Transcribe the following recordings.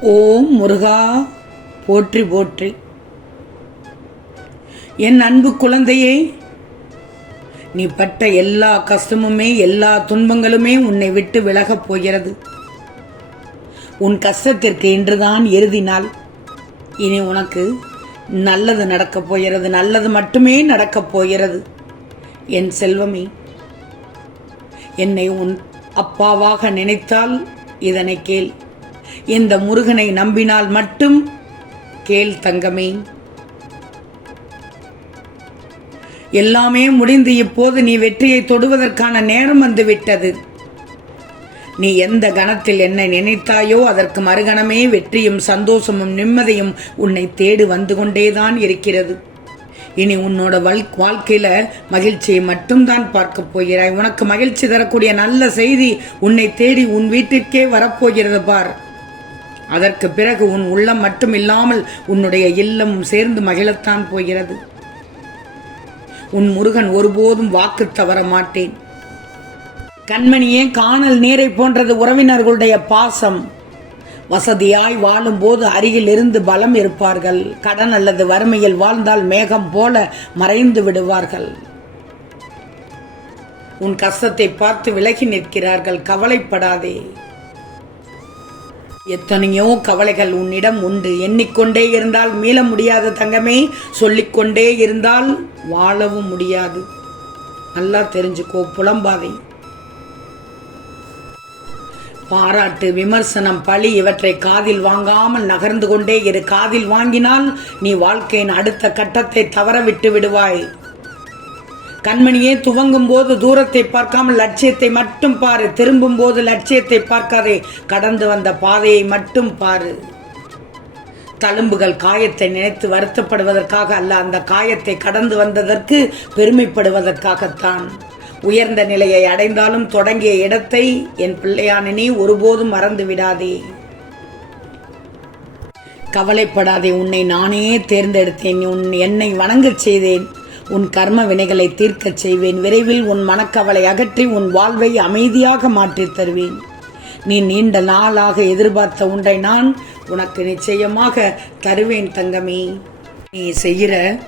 ஓம் முருகா போற்றி போற்றி. என் அன்பு குழந்தையே நீ பட்ட எல்லா கஷ்டமுமே எல்லா துன்பங்களுமே உன்னை விட்டு விலகப் போகிறது. உன் கஷ்டத்திற்கு இன்றுதான் இறுதி நாள் இனி உனக்கு நல்லது நடக்கப் போகிறது நல்லது மட்டுமே நடக்கப் போகிறது. என் செல்வமே என்னை உன் அப்பாவாக நினைத்தால் இதனை கேள். இந்த முருகனை நம்பினால் மட்டும் கேள் தங்கமே. எல்லாமே முடிந்து இப்போது நீ வெற்றியை தொடுவதற்கான நேரம் வந்துவிட்டது நீ எந்த கணத்தில் என்னை நினைத்தாயோ அதற்கு மறுகணமே வெற்றியும் சந்தோஷமும் நிம்மதியும் உன்னை தேடி வந்து கொண்டேதான் இருக்கிறது. இனி உன்னோட வல் வாழ்க்கையில் மகிழ்ச்சியை மட்டும்தான் பார்க்க போகிறாய். உனக்கு மகிழ்ச்சி தரக்கூடிய நல்ல செய்தி உன்னை தேடி உன் வீட்டிற்கே வரப்போகிறது பார். அதற்கு பிறகு உன் உள்ளம் மட்டும் இல்லாமல் உன்னுடைய இல்லம் சேர்ந்து மகிழத்தான் போகிறது. உன் முருகன் ஒருபோதும் வாக்கு தவற மாட்டேன். கண்மணியே காணல் நீரை போன்றது உறவினர்களுடைய பாசம். வசதியாய் வாழும்போது அருகில் இருந்து பலம் இருப்பார்கள். கடன் அல்லது வறுமையில் வாழ்ந்தால் மேகம் போல மறைந்து விடுவார்கள். உன் கஷ்டத்தை பார்த்து விலகி நிற்கிறார்கள். கவலைப்படாதே. எத்தனையோ கவலைகள் உன்னிடம் உண்டு. எண்ணிக்கொண்டே இருந்தால் மீள முடியாது தங்கமே. சொல்லிக்கொண்டே இருந்தால் வாழவும் முடியாது. நல்லா தெரிஞ்சுக்கோ புலம்பாதை. பாராட்டு விமர்சனம் பழி இவற்றை காதில் வாங்காமல் நகர்ந்து கொண்டே இரு. காதில் வாங்கினால் நீ வாழ்க்கையின் அடுத்த கட்டத்தை தவற விட்டு விடுவாய். கண்மணியே துவங்கும் போது தூரத்தை பார்க்காமல் லட்சியத்தை மட்டும் பாரு. திரும்பும் போது லட்சியத்தை பார்க்காதே. கடந்து வந்த பாதையை மட்டும் பாரு. தழும்புகள் காயத்தை நினைத்து வருத்தப்படுவதற்காக அல்ல அந்த காயத்தை கடந்து வந்ததற்கு பெருமைப்படுவதற்காகத்தான். உயர்ந்த நிலையை அடைந்தாலும் தொடங்கிய இடத்தை என் பிள்ளையான நீ ஒருபோதும் மறந்து விடாதே. கவலைப்படாதே உன்னை நானே தேர்ந்தெடுத்தேன். உன் என்னை வணங்கச் செய்தேன். உன் கர்ம வினைகளை தீர்க்கச் செய்வேன். விரைவில் உன் மனக்கவலை அகற்றி உன் வாழ்வை அமைதியாக மாற்றித் தருவேன். நீ நீண்ட நாளாக எதிர்பார்த்த ஒன்றை நான் உனக்கு நிச்சயமாக தருவேன் தங்கமே. நீ செய்கிற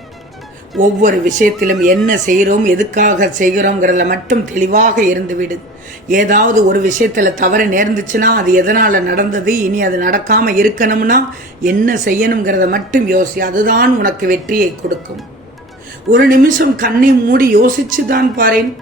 ஒவ்வொரு விஷயத்திலும் என்ன செய்கிறோம் எதுக்காக செய்கிறோங்கிறதுல மட்டும் தெளிவாக இருந்துவிடு. ஏதாவது ஒரு விஷயத்தில் தவறு நேர்ந்துச்சுன்னா அது எதனால் நடந்தது இனி அது நடக்காமல் இருக்கணும்னா என்ன செய்யணுங்கிறத மட்டும் யோசி. அதுதான் உனக்கு வெற்றியை கொடுக்கும். ஒரு நிமிஷம் கண்ணை மூடி யோசிச்சு தான் பாரேன்.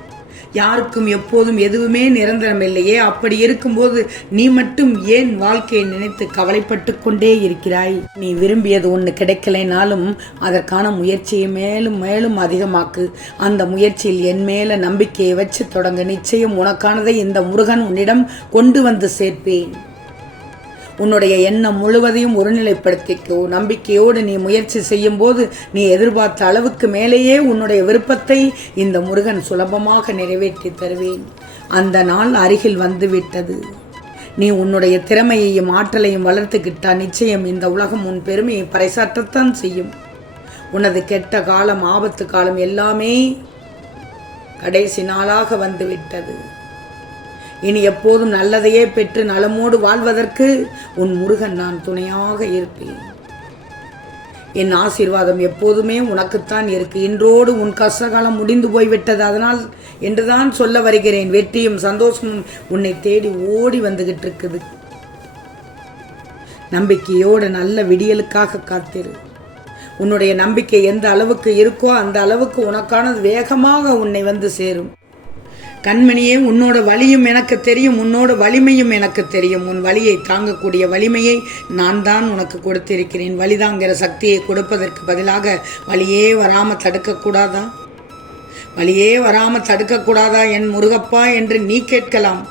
யாருக்கும் எப்போதும் எதுவுமே நிரந்தரம் இல்லையே அப்படி இருக்கும்போது நீ மட்டும் ஏன் வாழ்க்கையை நினைத்து கவலைப்பட்டு கொண்டே இருக்கிறாய்? நீ விரும்பியது ஒன்று கிடைக்கலைனாலும் அதற்கான முயற்சியை மேலும் மேலும் அதிகமாக்கு. அந்த முயற்சியில் என் மேல நம்பிக்கையை வச்சு தொடங்க. நிச்சயம் உனக்கானதை இந்த முருகன் உன்னிடம் கொண்டு வந்து சேர்ப்பேன். உன்னுடைய எண்ணம் முழுவதையும் ஒருநிலைப்படுத்திக்கோ. நம்பிக்கையோடு நீ முயற்சி செய்யும் போது நீ எதிர்பார்த்த அளவுக்கு மேலேயே உன்னுடைய விருப்பத்தை இந்த முருகன் சுலபமாக நிறைவேற்றி தருவேன். அந்த நாள் அருகில் வந்துவிட்டது. நீ உன்னுடைய திறமையையும் ஆற்றலையும் வளர்த்துக்கிட்டா நிச்சயம் இந்த உலகம் உன் பெருமையை பறைசாற்றத்தான் செய்யும். உனது கெட்ட காலம் ஆபத்து காலம் எல்லாமே கடைசி நாளாக வந்துவிட்டது. இனி எப்போதும் நல்லதையே பெற்று நலமோடு வாழ்வதற்கு உன் முருகன் நான் துணையாக இருப்பேன். என் ஆசீர்வாதம் எப்போதுமே உனக்குத்தான் இருக்கு. இன்றோடு உன் கஷ்டகாலம் முடிந்து போய்விட்டது. அதனால் என்றுதான் சொல்ல வருகிறேன். வெற்றியும் சந்தோஷமும் உன்னை தேடி ஓடி வந்துகிட்டு இருக்குது நம்பிக்கையோடு நல்ல விடியலுக்காக காத்திரு. உன்னுடைய நம்பிக்கை எந்த அளவுக்கு இருக்கோ அந்த அளவுக்கு உனக்கானது வேகமாக உன்னை வந்து சேரும். கண்மணியே உன்னோட வலியும் எனக்கு தெரியும் உன்னோட வலிமையும் எனக்கு தெரியும். உன் வலியை தாங்கக்கூடிய வலிமையை நான் தான் உனக்கு கொடுத்திருக்கிறேன். வலிதாங்கிற சக்தியை கொடுப்பதற்கு பதிலாக வலியே வராமல் தடுக்கக்கூடாதா? வலியே வராமல் தடுக்கக்கூடாதா என் முருகப்பா என்று நீ கேட்கலாம்.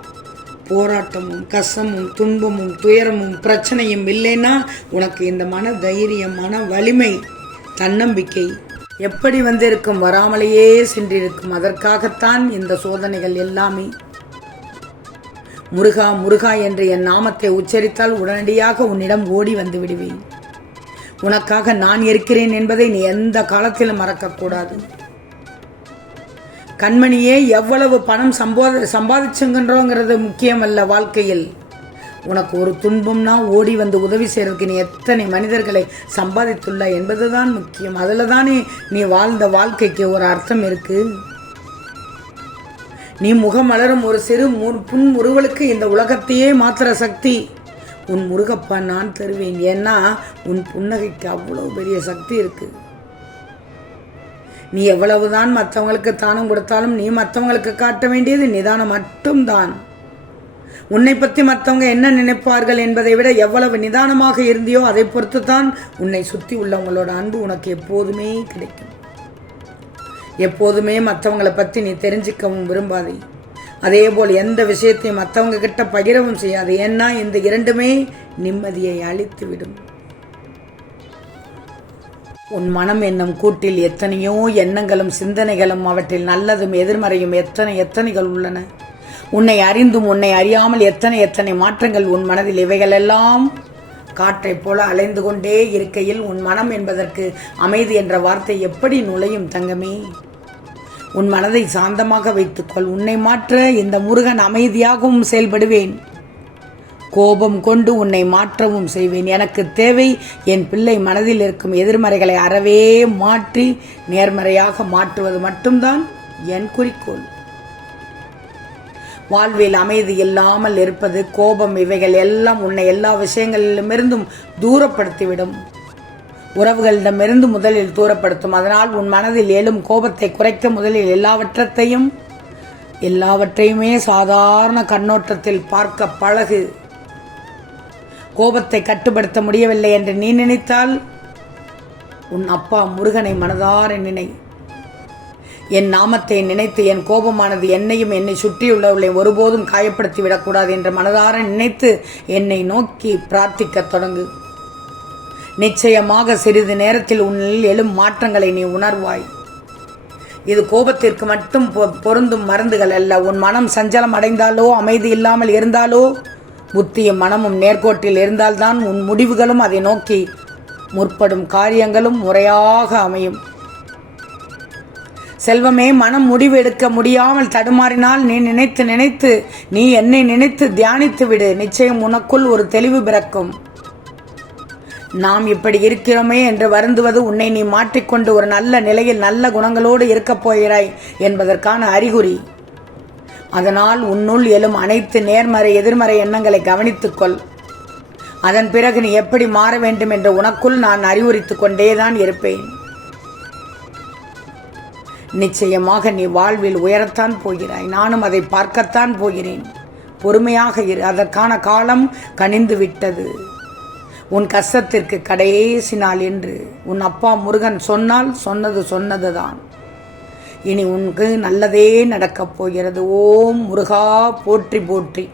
போராட்டமும் கசமும் துன்பமும் துயரமும் பிரச்சனையும் இல்லைன்னா உனக்கு இந்த மன தைரியம் மன வலிமை தன்னம்பிக்கை எப்படி வந்திருக்கும்? வராமலேயே சென்றிருக்கும். அதற்காகத்தான் இந்த சோதனைகள் எல்லாமே. முருகா முருகா என்று என் நாமத்தை உச்சரித்தால் உடனடியாக உன்னிடம் ஓடி வந்து விடுவேன். உனக்காக நான் இருக்கிறேன் என்பதை நீ எந்த காலத்திலும் மறக்கக்கூடாது. கண்மணியே எவ்வளவு பணம் சம்போத சம்பாதிச்சுங்கன்றோங்கிறது முக்கியமல்ல வாழ்க்கையில். உனக்கு ஒரு துன்பம்னா ஓடி வந்து உதவி செய்கிறதுக்கு நீ எத்தனை மனிதர்களை சம்பாதித்துள்ள என்பதுதான் முக்கியம். அதில் தானே நீ வாழ்ந்த வாழ்க்கைக்கு ஒரு அர்த்தம் இருக்கு? நீ முகமலரும் ஒரு சிறு மு- இந்த உலகத்தையே மாத்திர சக்தி. உன் முருகப்பா நான் தருவேன். ஏன்னா உன் புன்னகைக்கு அவ்வளோ பெரிய சக்தி இருக்கு. நீ எவ்வளவுதான் மற்றவங்களுக்கு தானம் கொடுத்தாலும் நீ மற்றவங்களுக்கு காட்ட வேண்டியது நிதானம் மட்டும்தான். உன்னை பற்றி மற்றவங்க என்ன நினைப்பார்கள் என்பதை விட எவ்வளவு நிதானமாக இருந்தியோ அதை பொறுத்து தான் உன்னை சுற்றி உள்ளவங்களோட அன்பு உனக்கு எப்போதுமே கிடைக்கும். எப்போதுமே மற்றவங்களை பற்றி நீ தெரிஞ்சுக்கவும் விரும்பாதே. அதே போல் எந்த விஷயத்தையும் மற்றவங்க கிட்ட பகிரவும் செய்யாது. ஏன்னா இந்த இரண்டுமே நிம்மதியை அழித்து விடும் உன் மனம் என்னும் கூட்டில் எத்தனையோ எண்ணங்களும் சிந்தனைகளும் அவற்றில் நல்லதும் எதிர்மறையும் எத்தனை எத்தனைகள் உள்ளன? உன்னை அறிந்தும் உன்னை அறியாமல் எத்தனை எத்தனை மாற்றங்கள் உன் மனதில் இவைகளெல்லாம் காற்றைப் போல அலைந்து கொண்டே இருக்கையில் உன் மனம் என்பதற்கு அமைதி என்ற வார்த்தை எப்படி நுழையும் தங்கமே? உன் மனதை சாந்தமாக வைத்துக்கொள். உன்னை மாற்ற இந்த முருகன் அமைதியாகவும் செயல்படுவேன். கோபம் கொண்டு உன்னை மாற்றவும் செய்வேன். எனக்கு தேவை என் பிள்ளை மனதில் இருக்கும் எதிர்மறைகளை அறவே மாற்றி நேர்மறையாக மாற்றுவது மட்டும்தான் என் குறிக்கோள். வாழ்வில் அமைதி இல்லாமல் இருப்பது கோபம் இவைகள் எல்லாம் உன்னை எல்லா விஷயங்களிலுமிருந்தும் தூரப்படுத்திவிடும். உறவுகளிடமிருந்து முதலில் தூரப்படுத்தும். அதனால் உன் மனதில் எழும் கோபத்தை குறைக்க முதலில் எல்லாவற்றத்தையும் எல்லாவற்றையுமே சாதாரண கண்ணோட்டத்தில் பார்க்க பழகு. கோபத்தை கட்டுப்படுத்த முடியவில்லை என்று நீ நினைத்தால் உன் அப்பா முருகனை மனதார நினை. என் நாமத்தை நினைத்து என் கோபமானது என்னையும் என்னை சுற்றியுள்ளவர்களை ஒருபோதும் காயப்படுத்தி விடக்கூடாது என்று மனதார நினைத்து என்னை நோக்கி பிரார்த்திக்கத் தொடங்கு. நிச்சயமாக சிறிது நேரத்தில் உன்னில் எழும் மாற்றங்களை நீ உணர்வாய். இது கோபத்திற்கு மட்டும் பொ- பொருந்தும் மருந்துகள் அல்ல. உன் மனம் சஞ்சலம் அடைந்தாலோ அமைதி இல்லாமல் இருந்தாலோ புத்தியும் மனமும் நேர்கோட்டில் இருந்தால்தான் உன் முடிவுகளும் அதை நோக்கி முற்படும் காரியங்களும் முறையாக அமையும். செல்வமே மனம் முடிவு எடுக்க முடியாமல் தடுமாறினால் நீ நினைத்து நினைத்து நீ என்னை நினைத்து தியானித்து விடு. நிச்சயம் உனக்குள் ஒரு தெளிவு பிறக்கும். நாம் இப்படி இருக்கிறோமே என்று வருந்துவது உன்னை நீ மாற்றிக்கொண்டு ஒரு நல்ல நிலையில் நல்ல குணங்களோடு இருக்கப் போகிறாய் என்பதற்கான அறிகுறி. அதனால் உன்னுள் எழும் அனைத்து நேர்மறை எதிர்மறை எண்ணங்களை கவனித்துக்கொள். அதன் பிறகு நீ எப்படி மாற வேண்டும் என்று உனக்குள் நான் அறிவுரித்துக் கொண்டேதான் இருப்பேன். நிச்சயமாக நீ வாழ்வில் உயரத்தான் போகிறாய். நானும் அதை பார்க்கத்தான் போகிறேன். பொறுமையாக இரு. அதற்கான காலம் கனிந்து விட்டது உன் கஷ்டத்திற்கு கடைசி நாள் என்று உன் அப்பா முருகன் சொன்னால் சொன்னது சொன்னதுதான். இனி உனக்கு நல்லதே நடக்கப் போகிறது. ஓம் முருகா போற்றி போற்றி.